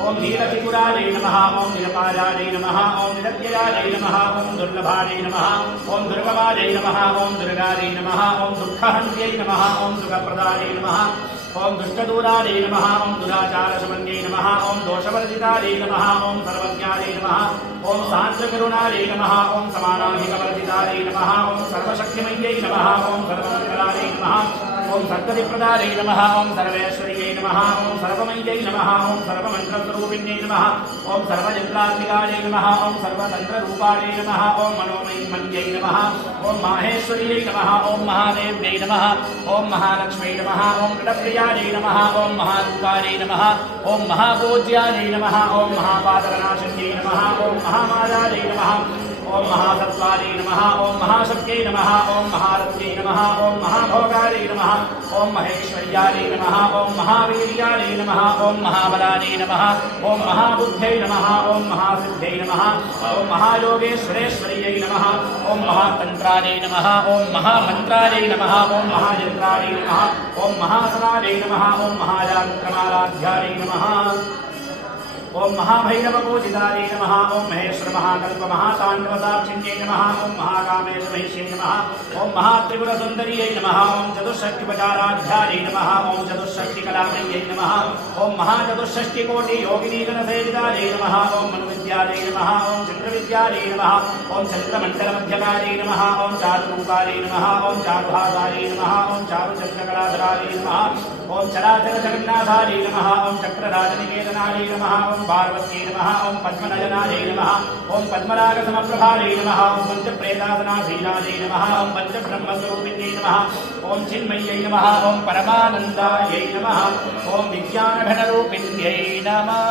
ओम नीलत्रिपुरायै नमः ओम निरपायायै नमः ओम निरत्ययायै नमः ओम दुर्लभायै नमः ओम दुर्गमायै नमः ओम दुर्गायै नमः ओम दुःखहन्त्यै नमः ओम सुखप्रदायै नमः ओम दुष्टदूरायै नमः ओम दुराचारशमन्यै नमः ओम दोषवर्जितायै नमः ओम सर्वज्ञायै नमः ओम सान्त्वकरुणायै नमः ओम समानाधिकवर्जितायै नमः ओम सर्वशक्तिमय्यै नमः ओम सर्वमङ्गलायै नमः ओम सर्वदिप्रदायै नमः ओम सर्वेश्वर्यै नमः ओम सर्वमय्यै नमः ओम सर्वमन्त्रस्वरूपिण्यै नमः ओम सर्वयन्त्रात्मिकायै नमः ओम सर्वतन्त्ररूपायै नमः ओम मनोमय्यै नमः ओम माहेश्वर्यै नमः ओम महादेव्यै नमः ओम महालक्ष्म्यै नमः ओम कृतप्रियायै नमः ओम महारूपायै नमः ओम महापूज्यायै नमः ओम महापातकनाशिन्यै नमः ओम महामायायै नमः ओम महासत्त्वायै नमः ओम महाशक्त्यै नमः ओम महारत्यै नमः ओम महाभोगायै नमः ओम महेश्वर्यायै नमः ओम महावीर्यायै नमः ओम महाबलायै नमः ओम महाबुद्ध्यै नमः ओम महासिद्ध्यै नमः ओम महायोगेश्वरेश्वर्यै नमः ओम महातन्त्रायै नमः ओम महामन्त्रायै नमः ओम महायन्त्रायै नमः ओम महासनायै नमः ओम महायान्त्रमाराध्यायै नमः ओम महाभैरवपूजितायै नमः ओम महेश्वर महाकल्प महाताण्डवसाक्षिण्यै नमः ओम महाकामेश महिष्यै नमः ओम महात्रिपुरसुन्दर्यै नमः ओम चतुष्षष्टिपचाराध्यायै नमः ओम चतुष्षष्टिकलामय्यै नमः ओम महाचतुष्षष्टिकोटियोगिनीगणसेवितायै नमः ओम मनुविद्यायै नमः ओम चन्द्रविद्यायै नमः ओम चन्द्रमण्डलमध्यकायै नमः ओम चारुरूपायै नमः ओम चारुहासायै नमः ओम चारुचन्द्रकलाधरायै नमः ओम चराचरजगन्नाथायै नमः ओम चक्रराजनिकेतनायै नमः ओम पार्वत्यै नमः ओम पद्मनयनायै नमः ओम पद्मरागसमप्रभायै नमः ओम पञ्चप्रेतासनासीनायै नमः ओम पञ्चब्रह्मस्वरूपिण्यै नमः ओम चिन्मय्यै नमः ओम परमानन्दायै नमः ओम विज्ञानघनरूपिण्यै नमः।